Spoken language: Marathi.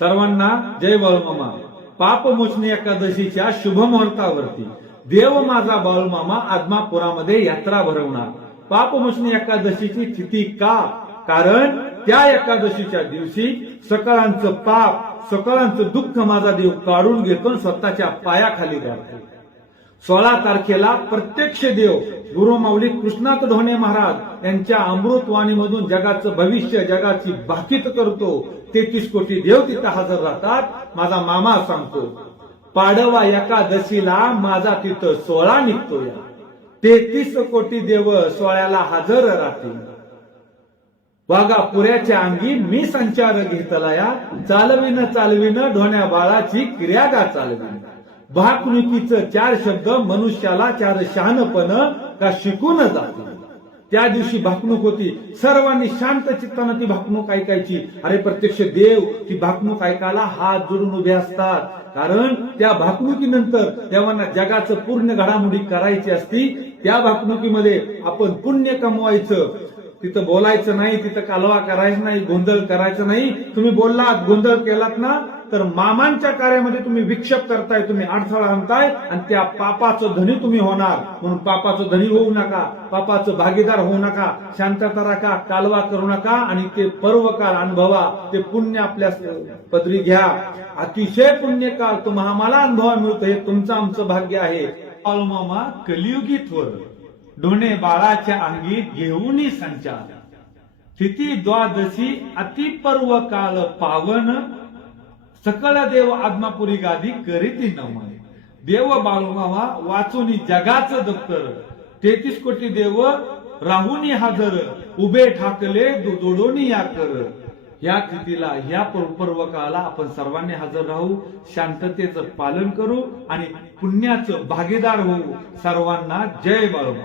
सर्वांना जय बाळूमामा. पापमोचनी एकादशीच्या शुभ मुहूर्तावरती देव माझा बाळूमामा आदमापुरामध्ये यात्रा भरवणार. पापमोचनी एकादशीची तिथी का? कारण त्या एकादशीच्या दिवशी सकळांचं पाप, सकळांचं दुःख माझा देव काढून घेतो, स्वतःच्या पायाखाली घालतो. 16 तारखेला प्रत्यक्ष देव गुरुमाऊली कृष्णात ढोणे महाराज यांच्या अमृतवाणीमधून जगाचं भविष्य, जगाची भाकीत करतो. 33 कोटी देव तिथं हजर राहतात. माझा मामा सांगतो, पाडवा एकादशीला माझा तिथं 16 निघतो. या 33 कोटी देव 16ला हजर राहतील. वागा पुऱ्याच्या अंगी मी संचार घेतला या, चालविन चालविन ढोण्या बाळाची क्रियागा चालविन. भाकणुकीचं 4 शब्द मनुष्याला 4 शहाणपण का शिकून जाते. त्या दिवशी भाकणूक होती. सर्वांनी शांत चित्तानं ती भाकणूक ऐकायची. अरे प्रत्यक्ष देव ती भाकणूक ऐकायला हात जोडून उभे असतात. कारण त्या भाकणुकीनंतर देवांना जगाचं पूर्ण घडामोडी करायची असती. त्या भाकणुकीमध्ये आपण पुण्य कमवायचं. तिथं बोलायचं नाही, तिथं कालवा करायचं नाही, गोंधळ करायचं नाही. तुम्ही बोललात, गोंधळ केलात ना, तर मामांच्या कार्यामध्ये तुम्ही विक्षेप करताय, तुम्ही अडथळा आणताय आणि त्या पापाचं धनी तुम्ही होणार. म्हणून पापाचं धनी होऊ नका, पापाचं भागीदार होऊ नका. शांतता राखा, कालवा करू नका आणि ते पर्वकाळ अनुभवा. ते पुण्य आपल्या पदरी घ्या. अतिशय पुण्यकाळ तुम्हाला अनुभवा मिळतो. हे तुमचं आमचं भाग्य आहे. बाळूमामा कलियुगी थोर ढोणे बाळाच्या अंगी घेऊन संचार. तिथी द्वादशी अतिपर्व काल पावन, सकळ देव आदमापुरी गादी करीती नमन. देव बाळूमामा वाचून जगाचं दप्तर, 33 कोटी देव राहुनी हजर, उभे ठाकले जोडोनी या कर. या तिथीला, या पर्वकाला आपण सर्वांनी हजर राहू, शांततेचं पालन करू आणि पुण्याचं भागीदार होऊ. सर्वांना जय बाळूमामा.